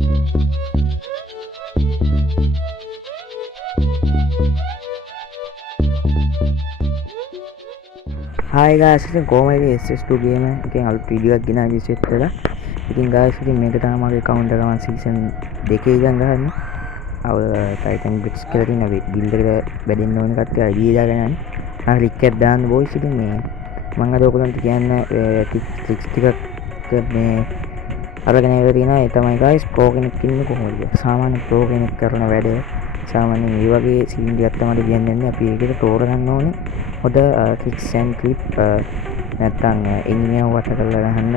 Hi guys, ඉතින් කොහමද SS2 game එකෙන් අලුත් වීඩියෝ එකක් ගෙනාවි සෙට් කරලා. ඉතින් guys ඉතින් මේක තමයි මගේ account එක මම season 2 ඉඳන් ගහන්නේ. Titan Bricks කියලා තියෙන build එකට බැදෙන්න ඕන කට්ටිය ID දාගෙන යන්නේ. මම link එකක් දාන්න boys. ඉතින් මේ මම අද ඔයගොල්ලන්ට කියන්න tricks ටිකක් මේ අරගෙන ඉවර තියෙනවා. ඒ තමයි guys pro කෙනෙක් ඉන්නේ කොහොමද? සාමාන්‍ය pro කෙනෙක් කරන වැඩ සාමාන්‍යයෙන් මේ වගේ scene එකක් තමයි කියන්නේ. අපි ඒකට තෝරගන්න ඕනේ. හොඳ tricks and clip නැත්තම් enemy වට කරලා ගහන්න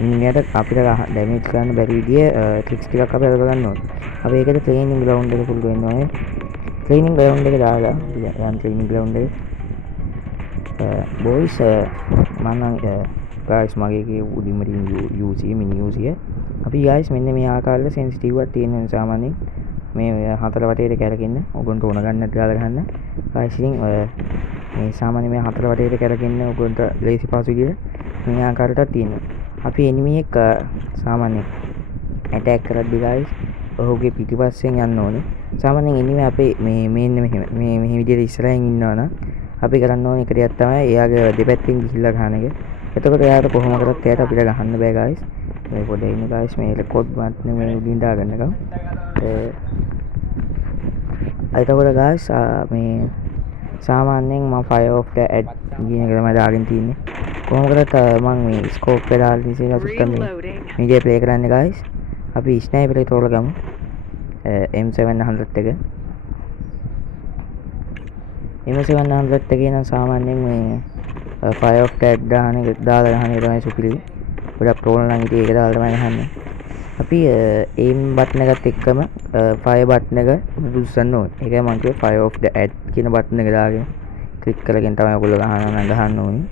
enemy-ට අපිට damage කරන්න බැරි විදිය tricks ටිකක් අපි අරගෙන ගන්න ඕනේ. අපි ඒකට training ground එක පුරුදු වෙන්න ඕනේ. training ground එක දාලා යම් training ground එක boys මම guys මගේ උඩින්ම තියෙන UC mini UC අපි guys මෙන්න මේ ආකාරයට sensitive එකක් තියෙන සාමාන්‍යයෙන් මේ හතර වටේට කැරකෙන්න ඔයගොල්ලන්ට ඕන ගන්නත් දාලා ගහන්න. guys ඉතින් මේ සාමාන්‍ය මේ හතර වටේට කැරකෙන්න ඔයගොල්ලන්ට ලේසි පාසු විදියට මේ ආකාරයටත් තියෙනවා. අපි enemy එක සාමාන්‍යයෙන් attack කරද්දී guys ඔහුගේ පිටිපස්සෙන් යන්න ඕනේ. සාමාන්‍යයෙන් enemy අපේ මේ මෙහෙම විදියට ඉස්සරහින් ඉන්නවා නම් අපි කරන්න ඕනේ එක දෙයක් තමයි එයාගේ දෙපැත්තෙන් ගිහිල්ලා ගහන එක. එතකොට එයාට කොහොම කරත් එයාට අපිට ගහන්න බෑ guys. මේ පොඩේ ඉන්න guys මේ record button මේ උඩින් දාගන්න ගමු. එතකොට guys මේ සාමාන්‍යයෙන් මම fire of the ad කියන එක තමයි දාගෙන තියන්නේ. කොහොම කරත් මම මේ scope එක දාලා ඉතින් සුත්තම මේ play කරන්නේ guys. අපි sniper එක තෝරගමු. M700 එක. M700 එකේ නම් සාමාන්‍යයෙන් මේ fire of the ad දාලා ගහන එක තමයි සුපිරි. ගොඩක් pro නම් ඉතින් ඒක දාලා තමයි ගහන්නේ. අපි aim button එකත් එක්කම fire button එක දුස්සන්න ඕනේ. ඒකයි මම කිව්වේ fire of the ad කියන button එක දාගෙන click කරගෙන තමයි ඔයගොල්ලෝ ගහන්න ඕනේ.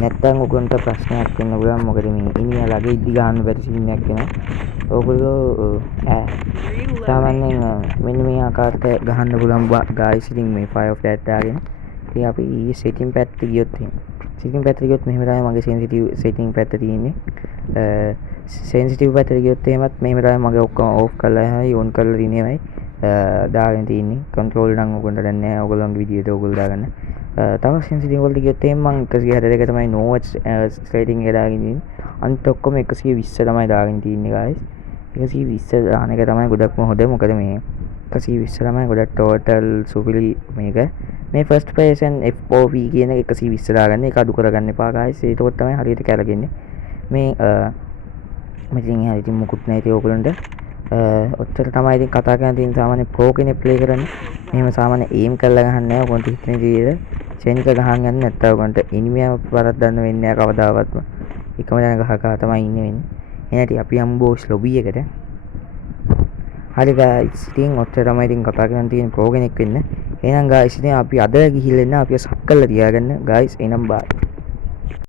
නැත්තම් ඔයගොල්ලන්ට ප්‍රශ්නයක් වෙන්න පුළුවන්. මොකද මේ enemy ළඟ ඉද්දි ගහන්න බැරි scene එකක් එනවා. ඔයගොල්ලෝ සාමාන්‍යයෙන් මෙන්න මේ ආකාරයට ගහන්න පුළුවන් guys. ඉතින් මේ fire of the ad දාගෙන ඉතින් අපි setting පැත්තට ගියොත් setting පැත්තට ගියොත් මෙහෙම තමයි මගේ sensitive setting පැත්ත තියෙන්නේ. sensitive පැත්තට ගියොත් එහෙමත් මෙහෙම තමයි මගේ ඔක්කොම off කරලා හරි on කරලා තියෙනවයි දාගෙන තියෙන්නේ. control නම් ඔයගොල්ලන්ට දැන් නෑ. ඔයගොල්ලන්ගේ විදියට ඔයගොල්ලෝ දාගන්න. තව sensitive වලට ගියොත් එහෙම මම 162 තමයි no watch setting එක දාගෙන ඉන්නේ. අනිත් ඔක්කොම 120 තමයි දාගෙන තියෙන්නේ guys. 120 දාන එක තමයි ගොඩක්ම හොඳ. මොකද මේ 120 තමයි ගොඩක් total සුපිරි මේක. මේ first person FOV කියන එක 120 දාගන්න. ඒක අඩු කරගන්න එපා guys. ඒක තමයි හරියට කරගන්නේ. මේ මෙතින් එහා ඉතින් මුකුත් නැහැ ඉතින් ඔයගොල්ලන්ට ඔච්චර තමයි ඉතින් කතා කරන්න තියෙන. සාමාන්‍ය pro කෙනෙක් play කරන්නේ මෙහෙම සාමාන්‍ය aim කරලා ගහන්නේ නැහැ. ඔයගොල්ලන්ට හිතන විදිහට chain එක ගහන් යන්නේ නැත්නම් ඔයගොල්ලන්ට enemy එක වරද්දන්න වෙන්නේ නැහැ කවදාවත්ම. එකම දැන ගහ තමයි ඉන්නේ වෙන්නේ. එහෙනම් අපි යමු boys lobby එකට. හරි guys ඉතින් ඔච්චර තමයි ඉතින් කතා කරන්න තියෙන pro කෙනෙක් වෙන්න. එහෙනම් guys ඉතින් අපි අද ගිහිල්ලා ඉන්න අපි සබ් කරලා තියාගන්න guys. එහෙනම් bye.